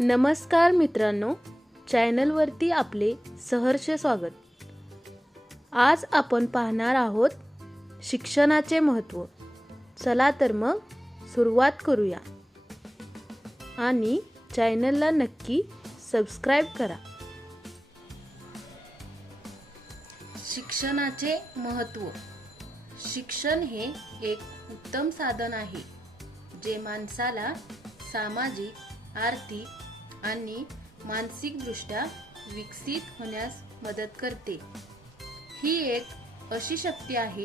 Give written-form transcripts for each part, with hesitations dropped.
नमस्कार मित्रांनो, चॅनलवरती आपले सहर्ष स्वागत. आज आपण पाहणार आहोत शिक्षणाचे महत्त्व. चला तर मग सुरुवात करूया आणि चॅनलला नक्की सबस्क्राईब करा. शिक्षणाचे महत्त्व. शिक्षण हे एक उत्तम साधन आहे जे माणसाला सामाजिक, आर्थिक आणि मानसिकदृष्ट्या विकसित होण्यास मदत करते. ही एक अशी शक्ती आहे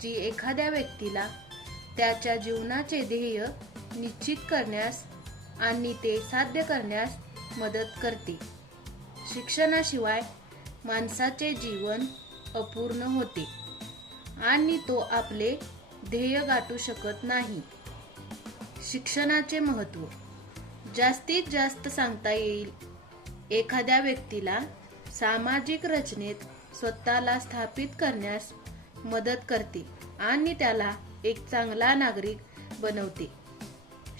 जी एखाद्या व्यक्तीला त्याच्या जीवनाचे ध्येय निश्चित करण्यास आणि ते साध्य करण्यास मदत करते. शिक्षणाशिवाय माणसाचे जीवन अपूर्ण होते आणि तो आपले ध्येय गाठू शकत नाही. शिक्षणाचे महत्त्व जास्तीत जास्त सांगता येईल. एखाद्या व्यक्तीला सामाजिक रचनेत स्वतःला स्थापित करण्यास मदत करते आणि त्याला एक चांगला नागरिक बनवते.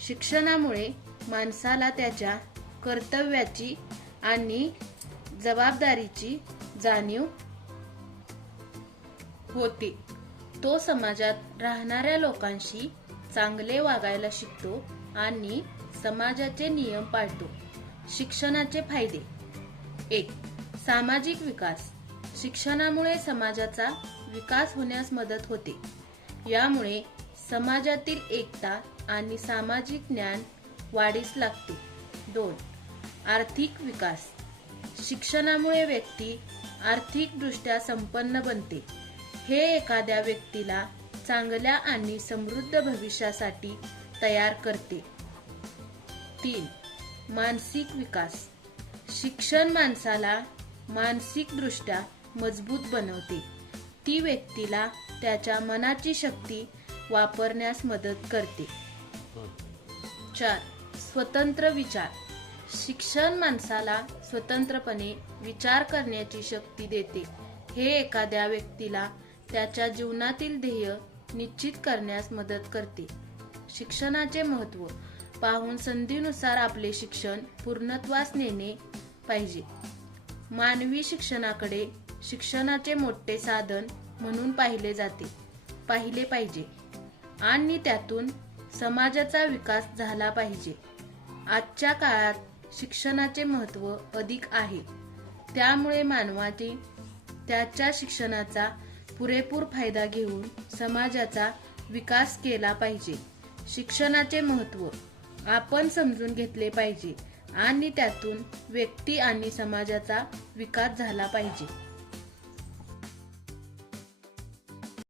शिक्षणामुळे माणसाला त्याच्या कर्तव्याची आणि जबाबदारीची जाणीव होते. तो समाजात राहणाऱ्या लोकांशी चांगले वागायला शिकतो आणि समाजाचे नियम पाळतो. शिक्षणाचे फायदे. 1. सामाजिक विकास. शिक्षणामुळे समाजाचा विकास होण्यास मदत होते. यामुळे समाजातील एकता आणि सामाजिक ज्ञान वाढीस लागते. 2. आर्थिक विकास. शिक्षणामुळे व्यक्ती आर्थिकदृष्ट्या संपन्न बनते. हे एखाद्या व्यक्तीला चांगल्या आणि समृद्ध भविष्यासाठी तयार करते. 3. मानसिक विकास. शिक्षण माणसाला मानसिकदृष्ट्या मजबूत बनवते. ती व्यक्तीला त्याच्या मनाची शक्ती वापरण्यास मदत करते. 4. स्वतंत्र विचार. शिक्षण माणसाला स्वतंत्रपणे विचार करण्याची शक्ती देते. हे एखाद्या व्यक्तीला त्याच्या जीवनातील ध्येय निश्चित करण्यास मदत करते. शिक्षणाचे महत्त्व पाहून संधीनुसार आपले शिक्षण पूर्णत्वास नेणे पाहिजे. मानवी शिक्षणाकडे शिक्षणाचे मोठे साधन म्हणून पाहिले पाहिजे आणि त्यातून समाजाचा विकास झाला पाहिजे. आजच्या काळात शिक्षणाचे महत्त्व अधिक आहे. त्यामुळे मानवाने त्याच्या शिक्षणाचा पुरेपूर फायदा घेऊन समाजाचा विकास केला पाहिजे. शिक्षणाचे महत्त्व आपण समजून घेतले पाहिजे आणि त्यातून व्यक्ती आणि समाजाचा विकास झाला पाहिजे.